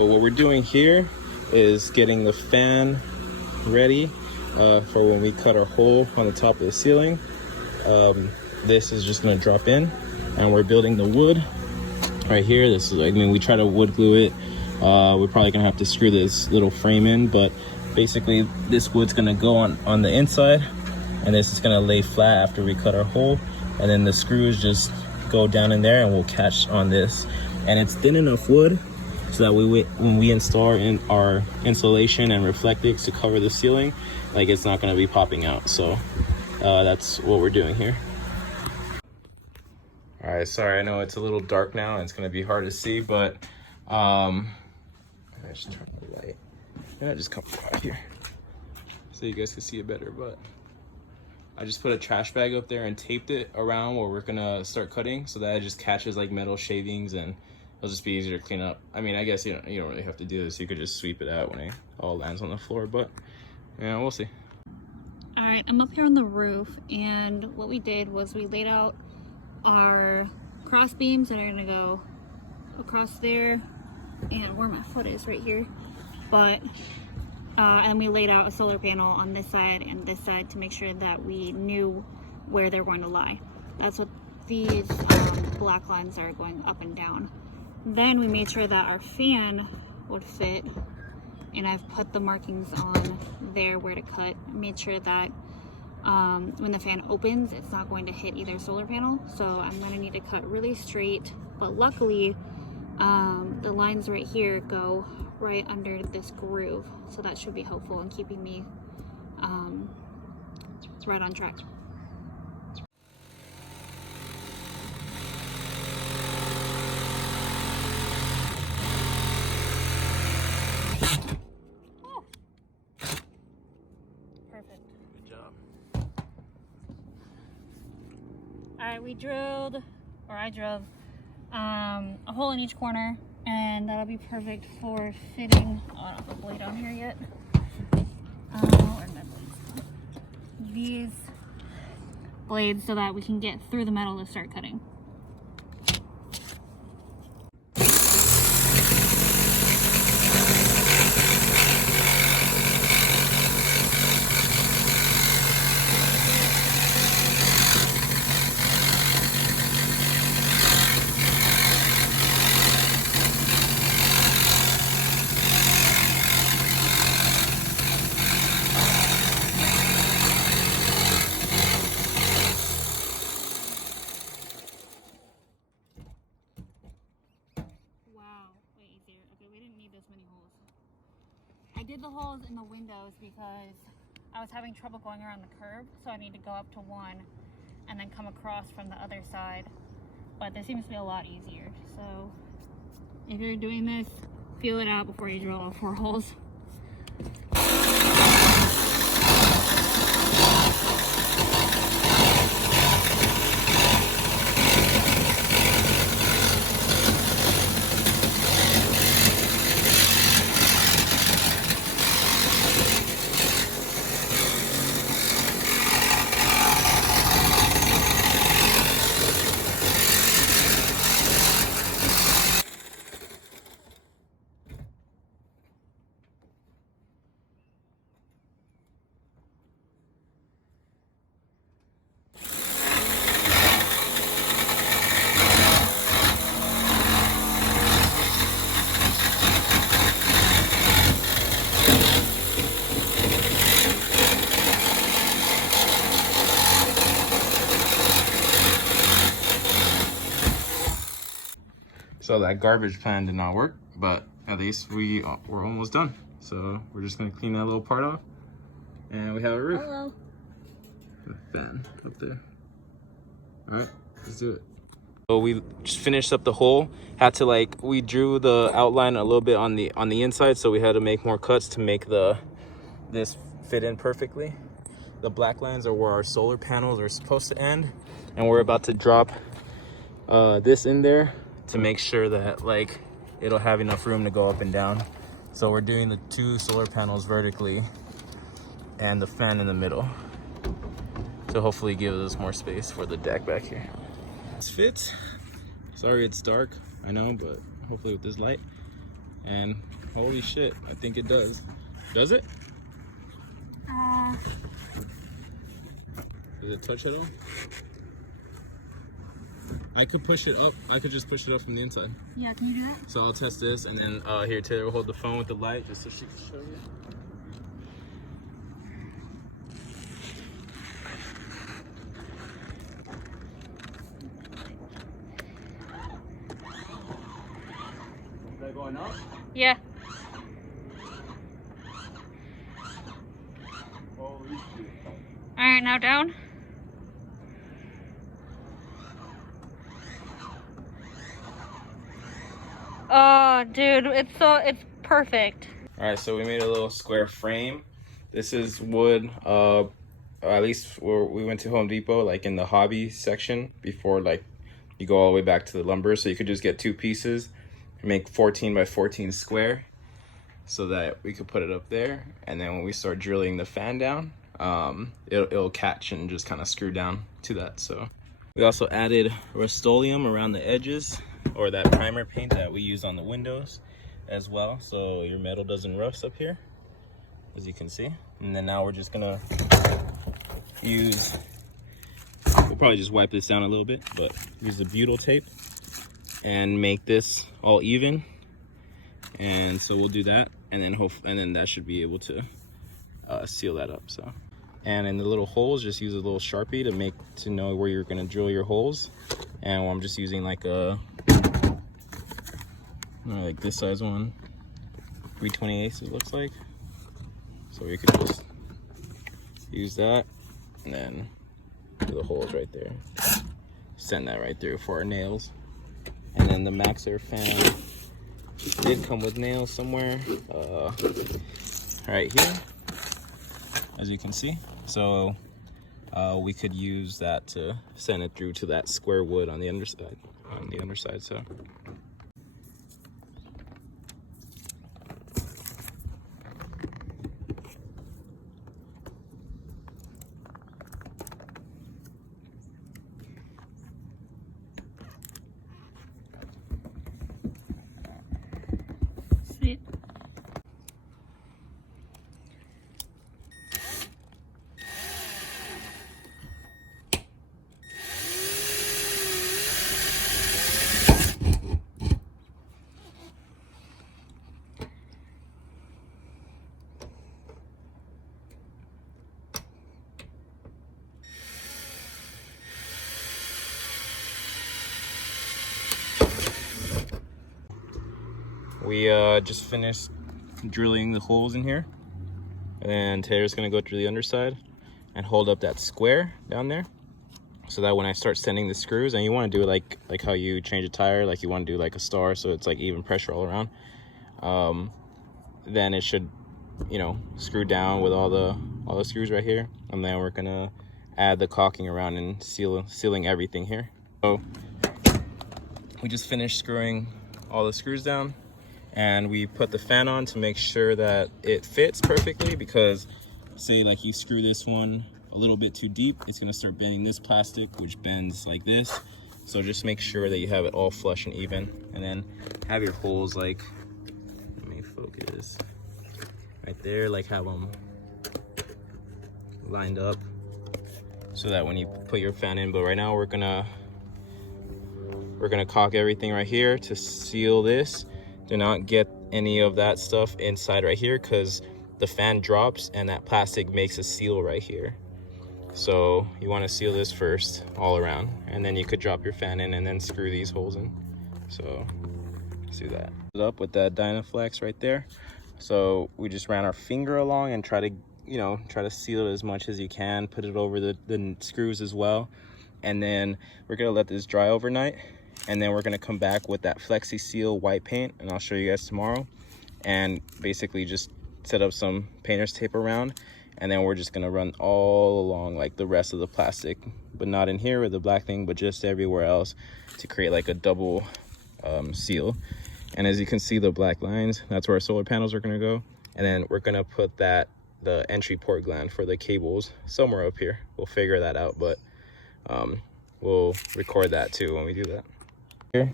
So what we're doing here is getting the fan ready for when we cut our hole on the top of the ceiling. This is just gonna drop in, and we're building the wood right here. This is, I mean, we try to wood glue it. We're probably gonna have to screw this little frame in, but basically this wood's gonna go on the inside, and this is gonna lay flat after we cut our hole, and then the screws just go down in there and we'll catch on this. And it's thin enough wood so that when we install in our insulation and reflectix to cover the ceiling, like, it's not going to be popping out. So that's what we're doing here. All right, sorry, I know it's a little dark now and it's going to be hard to see, but I just turn the light and I just come out here so you guys can see it better. But I just put a trash bag up there and taped it around where we're gonna start cutting, so that it just catches like metal shavings and it'll just be easier to clean up. I mean, I guess you don't really have to do this. You could just sweep it out when it all lands on the floor, but yeah, we'll see. All right, I'm up here on the roof, and what we did was we laid out our cross beams that are gonna go across there and where my foot is right here, but and we laid out a solar panel on this side and this side to make sure that we knew where they're going to lie. That's what these black lines are, going up and down. Then we made sure that our fan would fit, and I've put the markings on there where to cut. Made sure that when the fan opens, it's not going to hit either solar panel. So I'm going to need to cut really straight, but luckily the lines right here go right under this groove, so that should be helpful in keeping me right on track. Oh. Perfect. Good job. All right, I drilled a hole in each corner, and that'll be perfect for fitting. Oh, I don't have a blade on here yet. Where are my blades? These blades, so that we can get through the metal to start cutting. I did the holes in the windows because I was having trouble going around the curb, so I need to go up to one and then come across from the other side. But this seems to be a lot easier. So if you're doing this, feel it out before you drill all 4 holes. So that garbage plan did not work, but at least we're almost done. So we're just gonna clean that little part off, and we have a roof. Hello. A fan up there. All right, let's do it. So we just finished up the hole. Had to we drew the outline a little bit on the inside, so we had to make more cuts to make this fit in perfectly. The black lines are where our solar panels are supposed to end, and we're about to drop this in there to make sure that it'll have enough room to go up and down. So we're doing the 2 solar panels vertically and the fan in the middle to hopefully give us more space for the deck back here. This fits. Sorry it's dark, I know, but hopefully with this light. And Holy shit, I think it does. Does it? Does it touch at all? I could push it up. I could just push it up from the inside. Yeah, can you do that? So I'll test this, and then here, Taylor will hold the phone with the light just so she can show you. Is that going up? Yeah. Holy shit. Alright, now down. Oh, dude, it's perfect. All right, so we made a little square frame. This is wood, at least we went to Home Depot, like in the hobby section before like you go all the way back to the lumber. So you could just get 2 pieces and make 14 by 14 square so that we could put it up there. And then when we start drilling the fan down, it'll catch and just kind of screw down to that. So we also added Rust-Oleum around the edges, or that primer paint that we use on the windows as well, so your metal doesn't rust up here, as you can see. And then now we're just gonna use, we'll probably just wipe this down a little bit, but use the butyl tape and make this all even. And so we'll do that, and then that should be able to seal that up. So, and in the little holes, just use a little Sharpie to know where you're gonna drill your holes. And I'm just using like like this size one, 3/28 it looks like. So we could just use that and then do the holes right there. Send that right through for our nails. And then the Maxxair fan did come with nails somewhere, right here, as you can see. So we could use that to send it through to that square wood on the underside. So. Sweet. We just finished drilling the holes in here, and then Taylor's gonna go through the underside and hold up that square down there, so that when I start sending the screws, and you want to do it like how you change a tire, like you want to do like a star, so it's like even pressure all around, then it should, you know, screw down with all the screws right here. And then we're gonna add the caulking around and sealing everything here. So we just finished screwing all the screws down, and we put the fan on to make sure that it fits perfectly, because say like you screw this one a little bit too deep, it's gonna start bending this plastic, which bends like this. So just make sure that you have it all flush and even, and then have your holes, like, let me focus right there, like have them lined up so that when you put your fan in. But right now we're gonna caulk everything right here to seal this. Do not get any of that stuff inside right here, because the fan drops and that plastic makes a seal right here. So you want to seal this first all around, and then you could drop your fan in and then screw these holes in. So let's do that. Up with that Dynaflex right there. So we just ran our finger along and try to seal it as much as you can. Put it over the screws as well. And then we're gonna let this dry overnight, and then we're gonna come back with that Flexi Seal white paint, and I'll show you guys tomorrow, and basically just set up some painter's tape around, and then we're just gonna run all along like the rest of the plastic, but not in here with the black thing, but just everywhere else, to create like a double seal. And as you can see, the black lines, that's where our solar panels are gonna go. And then we're gonna put the entry port gland for the cables somewhere up here. We'll figure that out, but we'll record that too when we do that. Here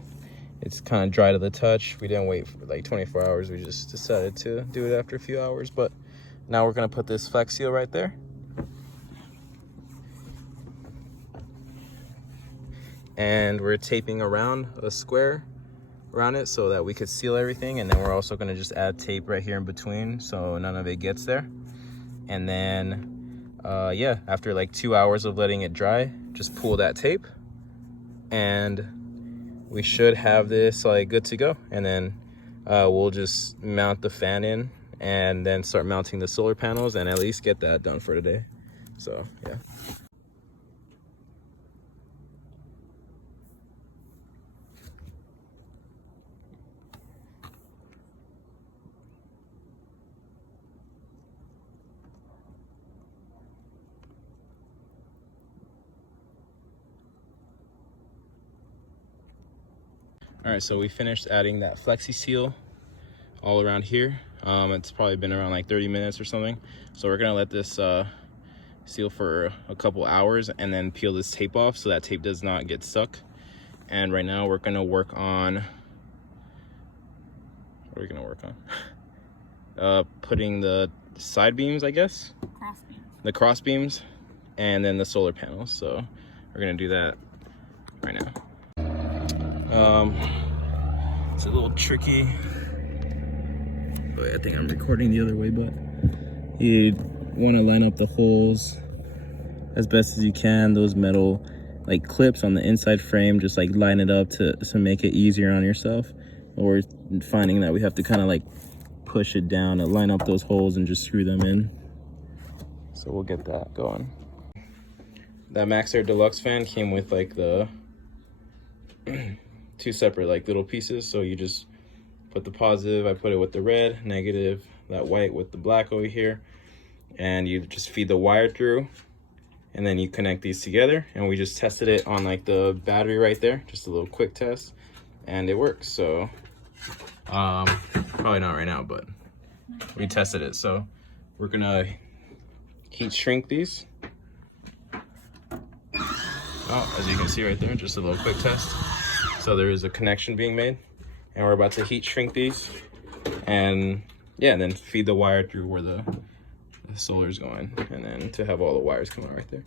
it's kind of dry to the touch. We didn't wait for like 24 hours. We just decided to do it after a few hours. But now we're gonna put this Flex Seal right there. And we're taping around a square around it so that we could seal everything. And then we're also gonna just add tape right here in between so none of it gets there. And then, yeah, after like 2 hours of letting it dry, just pull that tape and we should have this like good to go. And then we'll just mount the fan in and then start mounting the solar panels and at least get that done for today. So, yeah. All right, so we finished adding that Flexi Seal all around here. It's probably been around like 30 minutes or something. So we're gonna let this seal for a couple hours and then peel this tape off so that tape does not get stuck. And right now we're gonna work on, what are we gonna work on? Putting the side beams, I guess? Cross beams. The cross beams and then the solar panels. So we're gonna do that right now. It's a little tricky. I think I'm recording the other way, but you want to line up the holes as best as you can. Those metal like clips on the inside frame, just like line it up to make it easier on yourself. But we're finding that we have to kind of like push it down to line up those holes and just screw them in. So we'll get that going. That Maxxair Deluxe fan came with like the two separate like little pieces, so you just put the positive, I put it with the red, negative, that white with the black over here, and you just feed the wire through and then you connect these together. And we just tested it on like the battery right there, just a little quick test, and it works. So probably not right now, but we tested it. So we're gonna heat shrink these. Oh, as you can see right there, just a little quick test. So there is a connection being made, and we're about to heat shrink these, and yeah, and then feed the wire through where the solar is going, and then to have all the wires come out right there.